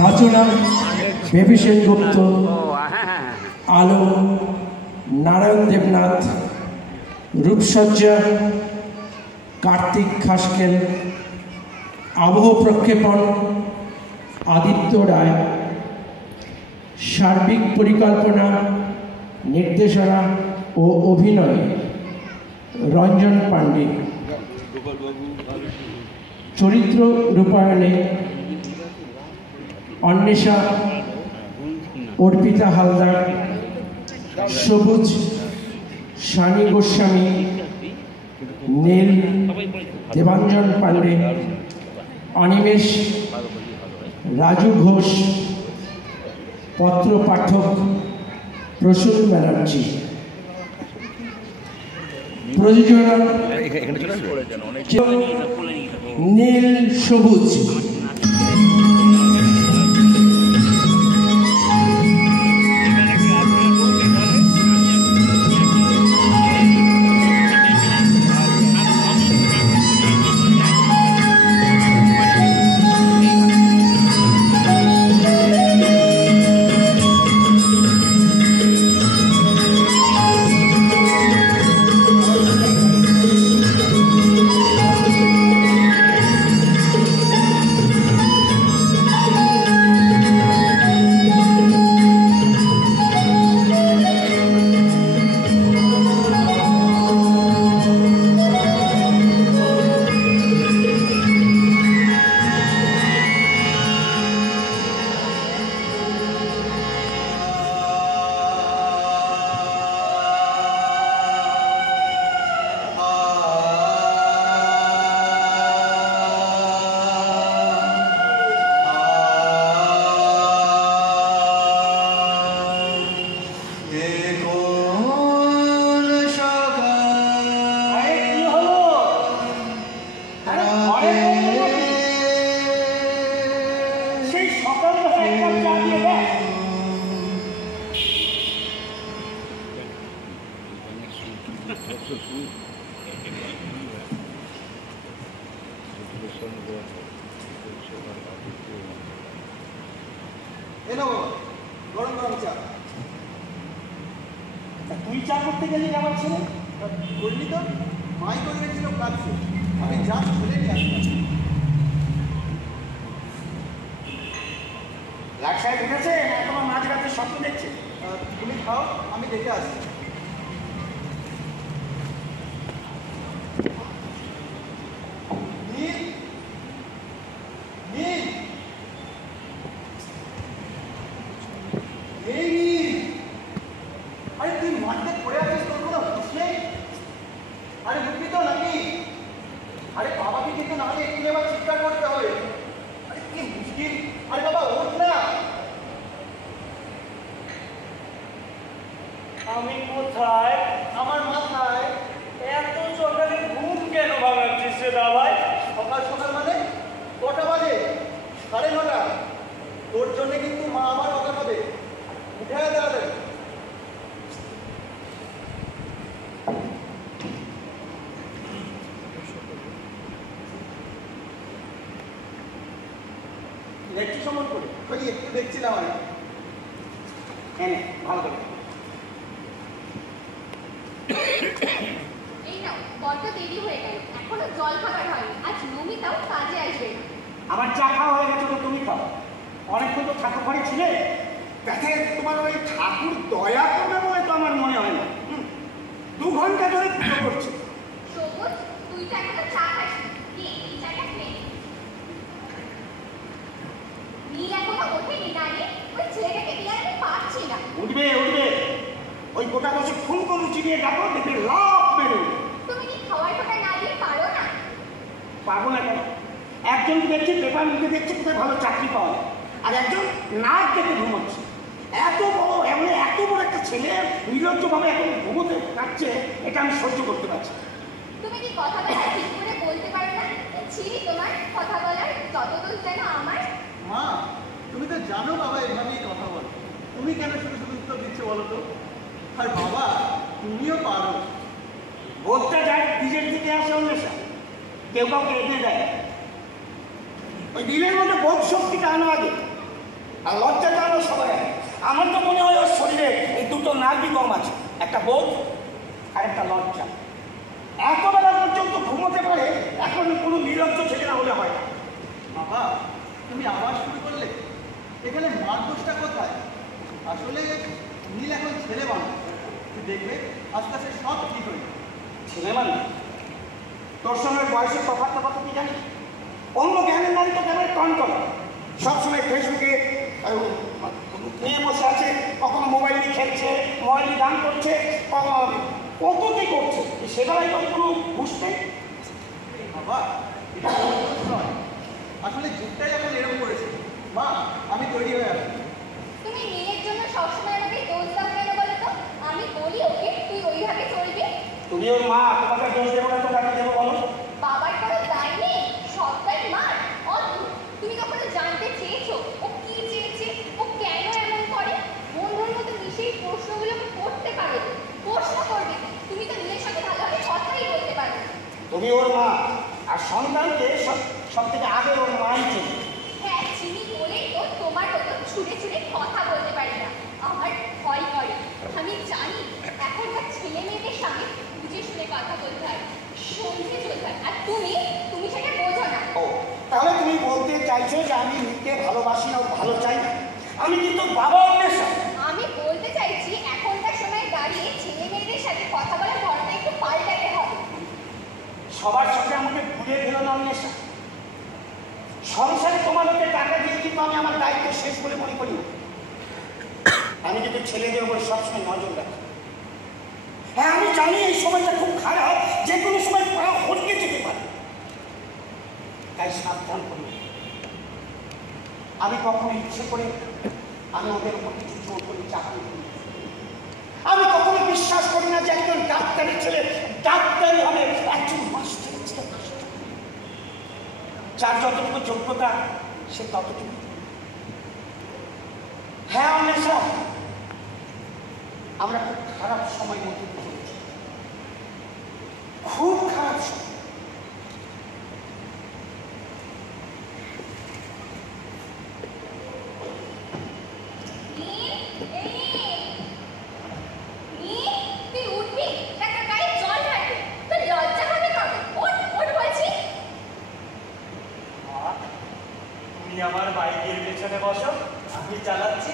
রচনা baby Sengupta, আলো নারায়ণ দেবনাথ, রূপসজ্জা কার্তিক খাসকেল, আবহ প্রক্ষেপণ আদিত্য রায়, সার্বিক পরিকল্পনা নির্দেশনা ও অভিনয় রঞ্জন পাণ্ডে, চরিত্র রূপায়ণে অন্বেষা অর্পিতা হালদার, সবুজ সানি গোস্বামী, নীল দেবাঞ্জন পাণ্ডে, অনিমেষ রাজু ঘোষ, পত্র পাঠক প্রসূন ব্যানার্জি, প্রযোজনা নীল সবুজ। তুই চা করতে গেলি আমার ছেলে করলি তো মাই করে গেছিল কাজ, আমি যা ছেলে নিয়ে আসলাম। লাট সাহেব উঠেছে না তোমার মাঝ রাতে স্বপ্ন দেখছে? তুমি খাও, আমি দেখে আসছি। আমি কোথায়? আমার মাথায় এত সকালে ঘুম কেন ভাঙাচ্ছিস রে দাবাই? সকাল সকাল মানে কটা বাজে? 9:30। তোর জন্য কিন্তু মা আবার অকাল হবে, উঠে দাঁড়াবে। দেখছি সমন করে ওই একটু দেখছিলাম আমি। হ্যাঁ ভালো করে এই নাও, বড্ড দেরি হয়ে গেল, এখনো জল খাবার হয়নি। আজ নমিতাও কাজে আসবে। আমার চা খাওয়া হয়ে গেছে, তুমি খাও। অনেকক্ষণ তো ঠাকুর ঘরে ছিলে, তাতে তোমার ওই ঠাকুর দয়া করবে বলে তো আমার মনে হয় না। 2 ঘন্টা ধরে পুজো করছে। সবুজ, তুই তো এখনো চা খাসনি, এই চাটা খেয়ে নে। নীল এখনো ওঠেনি নানি, ওই ছেলেটাকে দিয়ে আমি পারছি না। উঠবে উঠবে, ওই গোটা বসে খুন করে লুচি দিয়ে ডাকো, দেখবে লাভ বেরো। তুমি কি খাওয়ার কথা না দিয়ে পারো না? পারবো না কেন? একজন দেখছি পেপার লিখে দেখছে কোথায় ভালো চাকরি পাওয়া যায়, আর একজন নাচ দেখে ঘুমাচ্ছে। এত বড় একটা ছেলে নির্লজ্জভাবে এখন ঘুমোতে পারছে, এটা আমি সহ্য করতে পারছি। তুমি কি কথা বলা ঠিক করে বলতে পারো না? ছিরি তোমার কথা বলার যতদূর যেন আমার। মা, তুমি তো জানো বাবা এভাবেই কথা বলে, তুমি কেন শুধু শুধু উত্তর দিচ্ছ বলো তো? আর বাবা তুমিও পারো। বলতে যায় নিজের দিকে আসে অন্বেষা, কেউ কাউকে এগিয়ে দেয়। ওই দিলের মধ্যে বোধ শক্তিটা আনো আগে, আর লজ্জাটা আনো সবাই। আমার তো মনে হয় ওর শরীরে এই দুটো নার্ভই কম আছে, একটা বোধ আর একটা লজ্জা। এত বেলা পর্যন্ত ঘুমোতে পারে, এখন কোনো নির্লজ্জ ছেলে না হলে হয় না। বাবা, তুমি আবার শুরু করলে? এখানে মার দোষটা কোথায়? আসলে নীল এখন ছেলে মানুষ, তুই দেখবে আস্তে আস্তে সব ঠিক হয়ে যাবে। ছেলে মানুষ? তোর সঙ্গে বয়সের তফাৎটা কত কি জানিস? অন্য জ্ঞানের নারী তো কেন টন করে, সবসময় ফেসবুকে নিয়ে বসে আছে, কখনো মোবাইল নিয়ে খেলছে, মোবাইল নিয়ে গান করছে, কত কি করছে, সেবেলায় তো কোনো বুঝতে। বাবা, এটা কোনো দোষ নয়। আসলে যুগটাই এখন এরকম করেছে। মা, আমি তৈরি হয়ে আসি। তুমি মেয়ের জন্য সবসময় আমাকে দোষ দাও কেন বলো তো? আমি বলি ওকে তুই ওইভাবে চলবি। তুমি ওর মা, তোমাকে দোষ দেবো না তো কাকে দেবো বলো? বাবার কোনো দায় নেই, সবটাই মার। অদ্ভুত, তুমি কখনো জানতে চেয়েছো ও কি চেয়েছে, ও কেন এমন করে? বন্ধুর মতো মিশেই প্রশ্নগুলো করতে পারো, প্রশ্ন করবে। তুমি তো নিজের সাথে ভালোভাবে কথাই বলতে পারো না। তুমি ওর মা, আর সন্তানকে সব থেকে আগে ওর মাই চেনে। হ্যাঁ, চিনি বলেই তো তোমার মতো ছুঁড়ে ছুঁড়ে কথা বলতে পারি না। আমার ভয় করে। আমি জানি এখনকার ছেলে মেয়েদের সামনে বুঝে শুনে কথা বলতে হয়, সন্ধে চলতে হয়। আর তুমি সেটা বোঝো না। ও, তাহলে তুমি বলতে চাইছো যে আমি নিজকে ভালোবাসি না, ওর ভালো চাই না? আমি কিন্তু বাবা অন্বেষা। আমি বলতে চাইছি এখনকার সময় দাঁড়িয়ে ছেলে মেয়েদের সাথে কথা বলার ধরনটা একটু পাল্টাতে হবে। সবার সঙ্গে আমাকে ভুলে গেল না অন্বেষা। সংসারে তোমাদেরকে টাকা দিয়ে কিন্তু আমি আমার দায়িত্ব শেষ বলে মনে করি না। আমি কিন্তু ছেলেদের উপরে সবসময় নজর রাখি। হ্যাঁ, আমি জানি এই সময়টা খুব খারাপ, যে কোনো সময় পা হটকে যেতে পারে, তাই সাবধান করি। আমি কখনো ইচ্ছে করে আমি ওদের উপর কিছু জোর করে চাকরি করি। আমি কখনো বিশ্বাস করি না যে একজন ডাক্তারের ছেলে ডাক্তারই হবে, একজন মাস্টারের ছেলে মাস্টার। যার যতটুকু যোগ্যতা সে ততটুকু। হ্যাঁ অন্বেষা, আমরা খুব খারাপ সময় মধ্যে চলছি, খুব খারাপ সময়। তুই উঠবি, একটা গাড়ি জল ঢালবে, তোর লজ্জা হবে কবে? ওঠ ওঠ বলছি। তুমি আমার বাইকের পেছনে বসো, আমি চালাচ্ছি।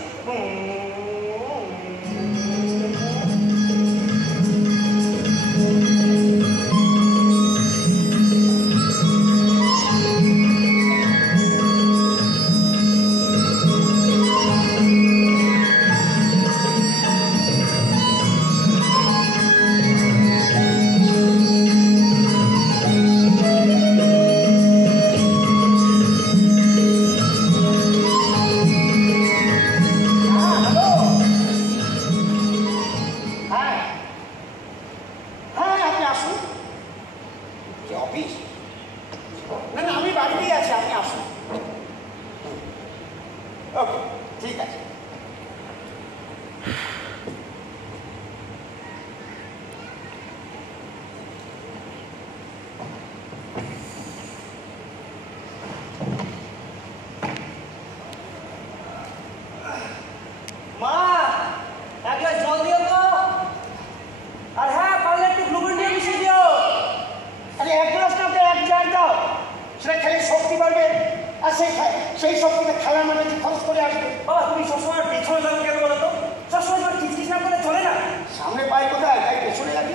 সেই শক্তিটা খেলার মানে খরচ করে আসবে। বাবা, তুমি সবসময় পেছনে যাবে কেন বলো তো? সবসময় তোমার খিচখিচ না করে চলে না। সামনে পাই কোথায়, তাই পেছনে যাবি।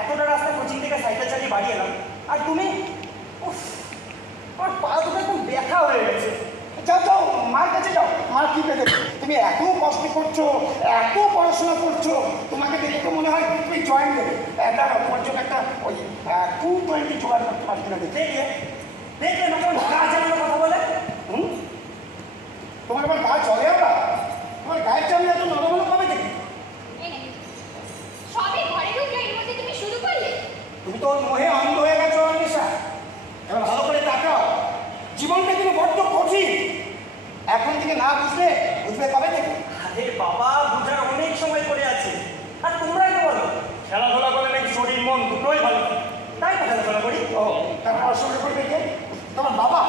এতটা রাস্তা কোচিং থেকে সাইকেল চালিয়ে বাড়ি এলাম, আর তুমি আমার পা দুটো একদম ব্যথা হয়ে গেছে। যাও যাও, মার কাছে যাও, মার কি পেতে। তুমি এত কষ্ট করছো, এত পড়াশোনা করছো, তোমাকে দেখে তো মনে হয় তুমি জয়েন দেবে। দাঁড়াও, তোমার জন্য একটা ওই 220 জোগাড় করতে পারছি না। দেখলে দেখলে না তোমার গা জ্বালানোর কথা বলে। তোমার আবার গা চলে আবার? তোমার গায়ের চামড়া এত নরম কবে থেকে? সবে ঘরে ঢুকলে এর মধ্যে তুমি শুরু করলে। তুমি তো মোহে অন্ধ হয়ে গেছো অনিশা। এবার ভালো করে তাকাও, জীবনটা কিন্তু বড্ড কঠিন। এখন থেকে না বুঝলে বুঝবে কবে থেকে? আরে বাবা, বুঝার অনেক সময় পড়ে আছে। আর তোমরাই তো বলো খেলাধুলা করলে নাকি শরীর মন দুটোই ভালো, তাই তো খেলাধুলা করি। ও, তারপর তোমার বাবা,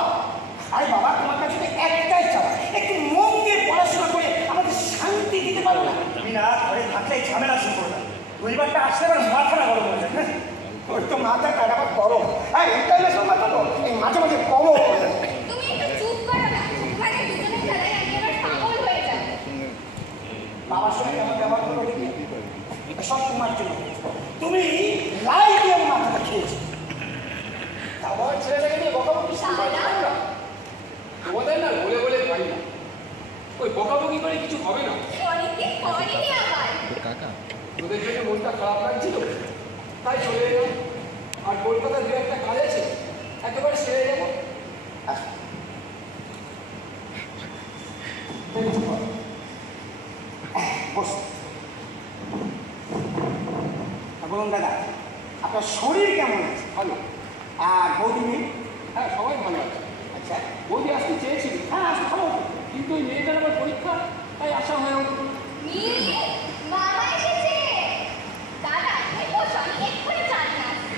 আরে বাবা তোমার কাছে তো একটাই চাওয়া, একটু মন দিয়ে পড়াশোনা করে আমাদের শান্তি দিতে পারো না? তুমি না ঘরে থাকলে ঝামেলা শুরু করবে, রবিবারটা আসলে আবার মাথাটা গরম হয়ে যায়। ওর তো মাথাটা আবার গরম, আর ইন্টারন্যাশনাল মাথা তো এই মাঝে মাঝে গরম হয়ে যায়। তুমি একটু চুপ করো না, ওখানে দুজনে খেলায় আমি আবার পাগল হয়ে যাবো। বাবার সঙ্গে কেমন ব্যবহার করো দেখি, সব তোমার জন্য। তুমি লাই দিয়ে আমার মাথাটা খেয়েছি। আমার ছেলেটাকে নিয়ে বকাবকি শুরু করে দিলাম না। তোমাদের না বলে বলে পারি না, ওই বকাবকি করে কিছু হবে না। অনেকদিন পরেনি আবার। তোদের জন্য মনটা খারাপ লাগছিল তাই চলে এলাম, আর কলকাতায় দু একটা কাজ আছে, একেবারে সেরে যাবো। বলুন দাদা, আপনার শরীর কেমন আছে? ভালো। আর বৌদি মেয়ে? হ্যাঁ সবাই ভালো আছে। আচ্ছা, বৌদি আসতে চেয়েছিল, হ্যাঁ আসো, ভালো। কিন্তু ওই মেয়েটার আবার পরীক্ষা, তাই আসা হয়ে উঠল। মিমি, মামা এসেছে। দাদা, এই বসো, আমি এক্ষুনি চা নিয়ে আসছি।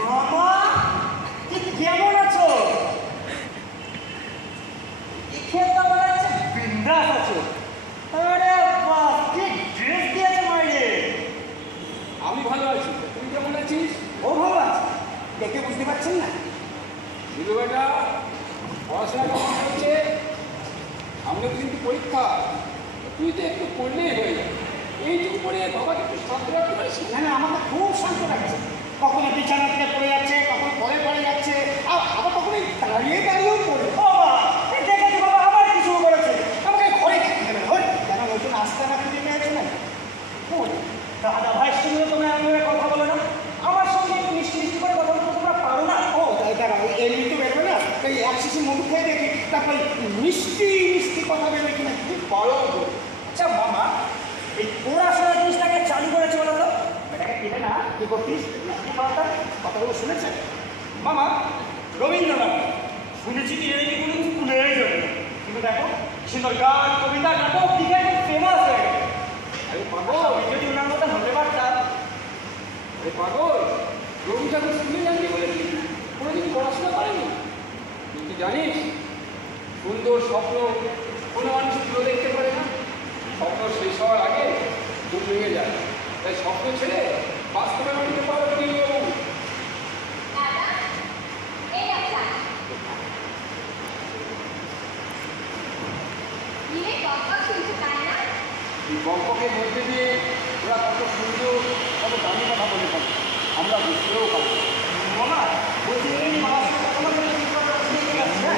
মামা, কেমন আছো? খেয়ে তো মনে হচ্ছে বিন্দাস আছো। আরে বাহ, কি ড্রেস দিয়েছে মাইরে। আমি ভালো আছি, তুই কেমন আছিস? ও ভালো আছে, দেখে বুঝতে পারছেন না? দিলু বেটা, পড়াশোনা কেমন হচ্ছে? সামনে তো কিন্তু পরীক্ষা, তুই তো একটু পড়লেই হয়ে যাবে। এইটুকু পড়ে বাবাকে একটু শান্ত রাখতে পারিস না? না, আমাকে খুব শান্ত লাগছে। কখনো বিছানা থেকে পড়ে যাচ্ছে, কখনো পরে পড়ে যাচ্ছে, আর আবার কখনো দাঁড়িয়ে দাঁড়িয়েও পড়ে। বাবা, দেখেছি বাবা আবার কিছু করেছে, আমাকে ঘরে থাকতে দেবে। ঘরে কেন নতুন আস্তানা খুঁজে পেয়েছে না? দাদা ভাইয়ের সঙ্গে তোমরা এমন কথা বলো না, আমার সঙ্গে একটু মিষ্টি মিষ্টি করে কথা বলতে তোমরা পারো না? ও তাই তারা ওই এমনি তো বেরোবে না, এই এক শিশু মধু খেয়ে দেখি, তারপরে মিষ্টি মিষ্টি কথা বেরোবে কিনা কি বলো। আচ্ছা মামা, এই পড়াশোনা জিনিসটাকে চালু করেছে বলো তো? এটাকে কেটে না কি করতিস? কথাগুলো শুনেছে মামা, রবীন্দ্রনাথ শুনেছি কি এর কি কোনো স্কুলেই যাবে না, কিন্তু দেখো সুন্দর গান, কবিতা, নাটক দিকে ফেমাস হয়ে গেছে। আরে পাগল, আমি যদি ওনার মতো হতে পারতাম। আরে পাগল, রবি ঠাকুর স্কুলে যাননি বলে কি কোনোদিন পড়াশোনা করেনি? তুই কি জানিস, সুন্দর স্বপ্ন কোনো মানুষ পুরো দেখতে পারে না। স্বপ্ন শেষ হওয়ার আগে ঘুম ভেঙে যায়, তাই স্বপ্ন ছেড়ে বাস্তবে মানতে পারো কি? দাদা, এই নাও চা। ইয়ে, বাবা শুনছো তাই না? এই গল্পকে মধ্যে দিয়ে ওরা কত সুন্দর, কত দামি কথা বলে থাকে, আমরা বুঝতেও পারি না। মামা, বলছি এই মামার সাথে কথা বলতে কি করে ঠিক আছে?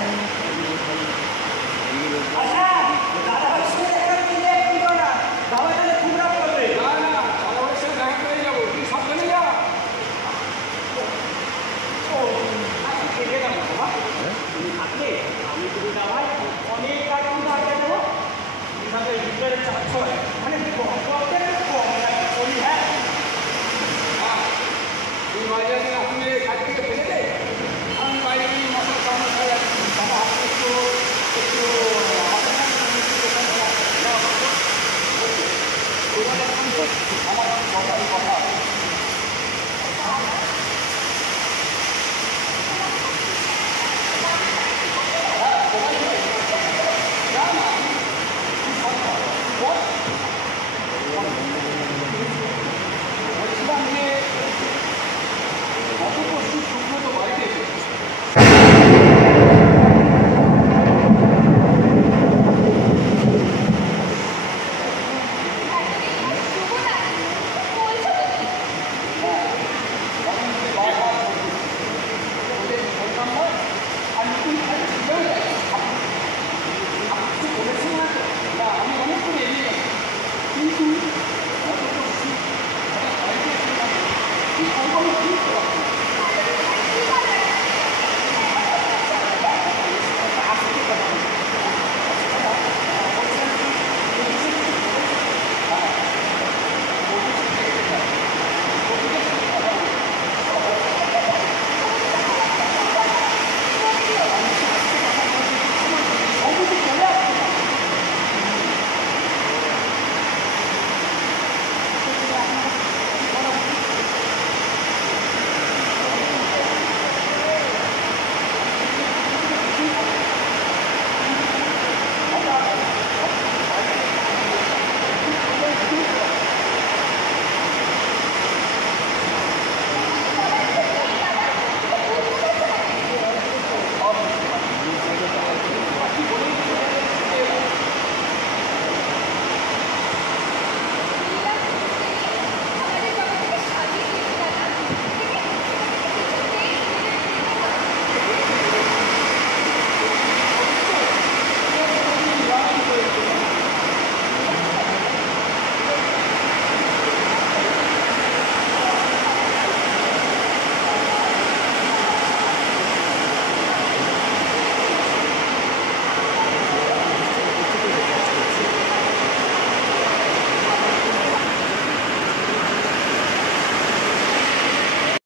আচ্ছা, দাদা ভাইয়ের সঙ্গে দেখা করলে কি করে না? বাবা তাহলে খুব রাগ করবে। না না, দাদাভাইয়ের সাথে দেখা করে যাবো, তুই সাবধানে যা। ও, আচ্ছা, দেখে যাবো বাবা। তুমি থাকলে আমি তুমি দাবাই অনেক কাজ কিন্তু আগে দেবো। তুমি তাহলে ভিতরে চাচ্ছ, মানে গল্পের কম লাগে চলি। হ্যাঁ, তুই মাঝে মাঝে আপনি কাজ থেকে ফেলে দে, আমি বাইরে গিয়ে মশার সামনে খাই যাচ্ছি। বাবা আপনি একটু আমার কথার কথা বলছিলাম যে গত পরশু শুক্র তো বাড়িতে এসেছে। আমি অনেক করে এগিয়ে গেছি, কিন্তু গত পরশু একটা বাড়িতে এসে কি